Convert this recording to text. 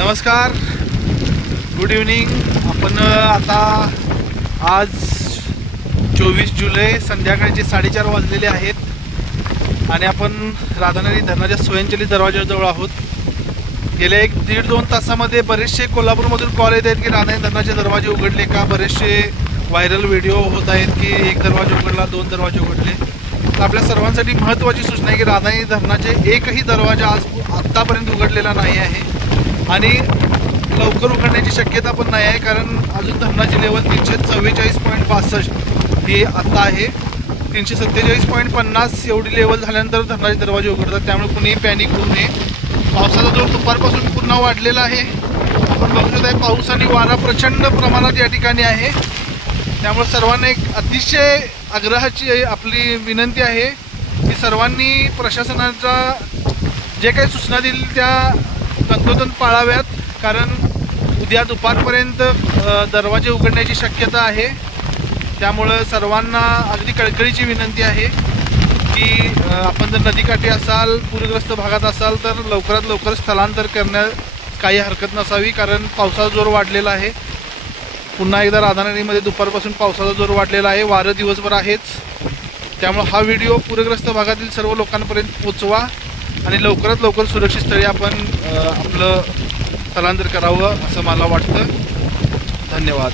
नमस्कार, good evening. आपण आता आज 24 जुलै संध्याकाळचे 4:30 वाजलेले आहेत आणि आपण राधानगरी धरणाच्या स्वयंचलित दरवाजाजवळ आहोत। गेल्या 1-1.5-2 तासामध्ये बरेचसे कोल्हापूरमधून कॉल येत आहेत की राधानगरी धरणाचे दरवाजे उघडले का। बरेचसे व्हायरल व्हिडिओ होत आहेत की 1 दरवाजा उघडला, 2 दरवाजे उघडले। तर आपल्या सर्वांसाठी महत्त्वाची सूचना आहे की राधानगरी धरणाचे एकही दरवाजा आत्तापर्यंत उघडलेला नाही आहे आणि लवकर उघडण्याची शक्यता पण नाही आहे, कारण अजून धरणाची लेवल 344.62 ही आत्ता आहे। 347.50 एवढी लेवल झाल्यानंतर धरणाचे दरवाजे उघडतात, त्यामुळे कुणीही पॅनिक होऊ नये। पावसाचा जोर दुपारपासून पुन्हा वाढलेला आहे। आपण बघू शकता पाऊस आणि वारा प्रचंड प्रमाणात या ठिकाणी आहे, त्यामुळे सर्वांना एक अतिशय आग्रहाची आपली विनंती आहे की सर्वांनी प्रशासनाच्या जे काही सूचना दिली त्या तंतोतंत पाळाव्यात, कारण उद्या दुपारपर्यंत दरवाजे उघडण्याची शक्यता आहे। त्यामुळे सर्वांना अगदी कळकळीची विनंती आहे की आपण जर नदीकाठी असाल, पूरग्रस्त भागात असाल तर लवकरात लवकर स्थलांतर करण्यास काही हरकत नसावी, कारण पावसाचा जोर वाढलेला आहे। पुन्हा एकदा राधानगरीमध्ये दुपारपासून पावसाचा जोर वाढलेला आहे, वारं दिवसभर आहेच। त्यामुळे हा व्हिडिओ पूरग्रस्त भागातील सर्व लोकांपर्यंत पोचवा आणि लवकरात लवकर सुरक्षित स्थळी आपण आपलं स्थलांतर करावं असं मला वाटतं। धन्यवाद।